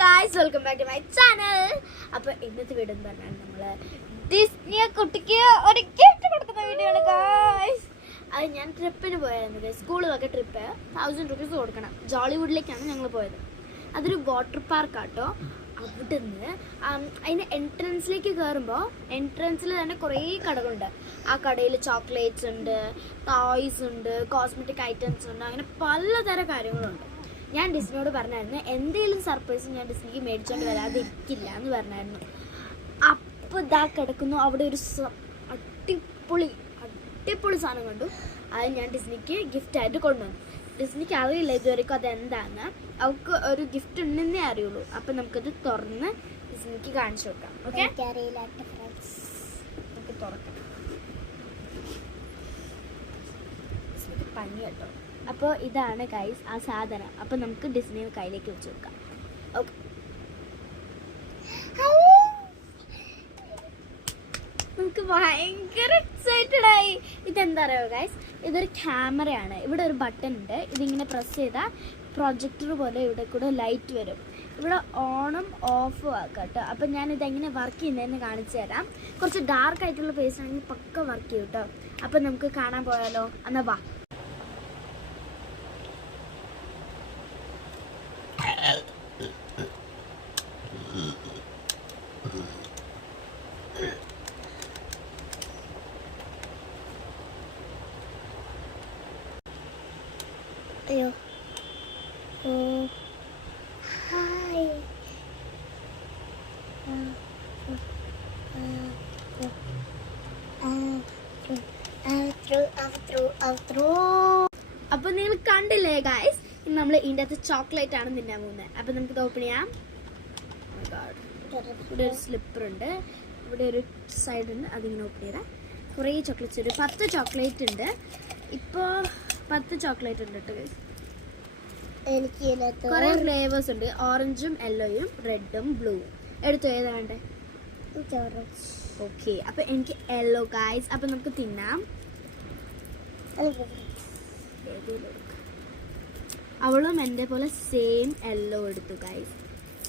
Guys, welcome back to my channel. അപ്പോൾ ഇന്നത്തെ video എന്ന് പറഞ്ഞാൽ നമ്മൾ ഡിസ്നി കുട്ടിക്ക് ഒരു ഗിഫ്റ്റ് കൊടുക്കുന്ന വീഡിയോ ആണ് ഗായ്സ്. അത് ഞാൻ ട്രിപ്പിന് പോയായിരുന്നു, സ്കൂളിലൊക്കെ ട്രിപ്പ് 1000 രൂപീസ് കൊടുക്കണം. ജോളിവുഡിലേക്കാണ് ഞങ്ങൾ പോയത്. അതൊരു വാട്ടർ പാർക്കാട്ടോ. അവിടെ നിന്ന് അതിൻ്റെ എൻട്രൻസിലേക്ക് കയറുമ്പോൾ എൻട്രൻസിൽ തന്നെ കുറേ കടകളുണ്ട്. ആ കടയിൽ ചോക്ലേറ്റ്സ് ഉണ്ട്, ടോയ്സ് ഉണ്ട്, കോസ്മെറ്റിക് ഐറ്റംസ് ഉണ്ട്, അങ്ങനെ പലതരം കാര്യങ്ങളുണ്ട്. ഞാൻ ഡിസ്നിയോട് പറഞ്ഞായിരുന്നു എന്തെങ്കിലും സർപ്രൈസ് ഞാൻ ഡിസ്നിക്ക് മേടിച്ചുകൊണ്ട് വരാതിരിക്കില്ല എന്ന് പറഞ്ഞായിരുന്നു. അപ്പോൾ ഇതാ കിടക്കുന്നു അവിടെ ഒരു അടിപൊളി സാധനം കണ്ടു. അത് ഞാൻ ഡിസ്നിക്ക് ഗിഫ്റ്റായിട്ട് കൊണ്ടുവന്നു. ഡിസ്നിക്ക് അറിയില്ല ഇതുവരെക്കും അതെന്താന്ന്. അവൾക്ക് ഒരു ഗിഫ്റ്റ് ഉണ്ടെന്നേ അറിയുള്ളൂ. അപ്പം നമുക്കത് തുറന്ന് ഡിസ്നിക്ക് കാണിച്ചു കൊടുക്കാം. ഓക്കെ, നമുക്ക് തുറക്കാം. ഡിസ്നിക്ക് പനി കേട്ടോ. അപ്പോൾ ഇതാണ് ഗൈസ് ആ സാധനം. അപ്പോൾ നമുക്ക് ഡിസ്നി കയ്യിലേക്ക് വെച്ച് കൊടുക്കാം. ഓക്കെ, നമുക്ക് ഭയങ്കര എക്സൈറ്റഡ് ആയി. ഇതെന്താ പറയുക ഗൈസ്, ഇതൊരു ക്യാമറയാണ്. ഇവിടെ ഒരു ബട്ടൺ ഉണ്ട്. ഇതിങ്ങനെ പ്രസ് ചെയ്താൽ പ്രൊജക്ടർ പോലെ ഇവിടെ കൂടെ ലൈറ്റ് വരും. ഇവിടെ ഓണും ഓഫും ആക്കാം കേട്ടോ. അപ്പം ഞാനിതെങ്ങനെ വർക്ക് ചെയ്യുന്നതെന്ന് കാണിച്ചു തരാം. കുറച്ച് ഡാർക്ക് ആയിട്ടുള്ള ഫേസ് ആണെങ്കിൽ പക്ക വർക്ക് ചെയ്യും കേട്ടോ. അപ്പം നമുക്ക് കാണാൻ പോയാലോ? എന്നാൽ വാ. അയ്യോ, ഓ ഹായ്. അപ്പൊ നിങ്ങൾ കണ്ടില്ലേ ഗൈസ്, നമ്മൾ ഇതിൻ്റെ അകത്ത് ചോക്ലേറ്റ് ആണ് തിന്നാൻ പോകുന്നത്. അപ്പൊ നമുക്ക് ഓപ്പൺ ചെയ്യാം. ഇവിടെ ഒരു സ്ലിപ്പർ ഉണ്ട്, ഇവിടെ ഒരു സൈഡ് ഉണ്ട്, അതിങ്ങനെ ഓപ്പൺ ചെയ്താൽ കുറേ ചോക്ലേറ്റ്സ് ഉണ്ട്. 10 ചോക്ലേറ്റ് ഉണ്ട്. ഇപ്പോൾ 10 ചോക്ലേറ്റ് ഉണ്ട് കേട്ടോ. എനിക്ക് കുറേ ഫ്ലേവേഴ്സ് ഉണ്ട്. ഓറഞ്ചും യെല്ലോയും റെഡും ബ്ലൂവും. എടുത്തു ഏതാ വേണ്ടേ? ഓക്കെ, അപ്പം എനിക്ക് യെല്ലോ ഗൈസ്. അപ്പം നമുക്ക് തിന്നാം. അവളും എൻ്റെ പോലെ സെയിം യെല്ലോ എടുത്തു ഗൈസ്.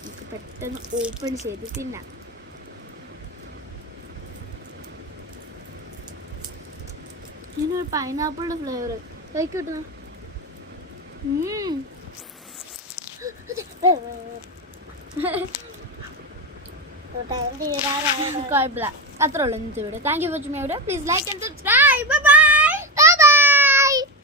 നമുക്ക് പെട്ടെന്ന് ഓപ്പൺ ചെയ്ത് തിന്നാം. ഇതിനൊരു പൈനാപ്പിളിൻ്റെ ഫ്ലേവർ കഴിക്കട്ടോ. കുഴപ്പമില്ല, അത്രേ ഉള്ളൂ ഇന്നത്തെ video. Thank you for watching my video. Please like and subscribe. Bye bye.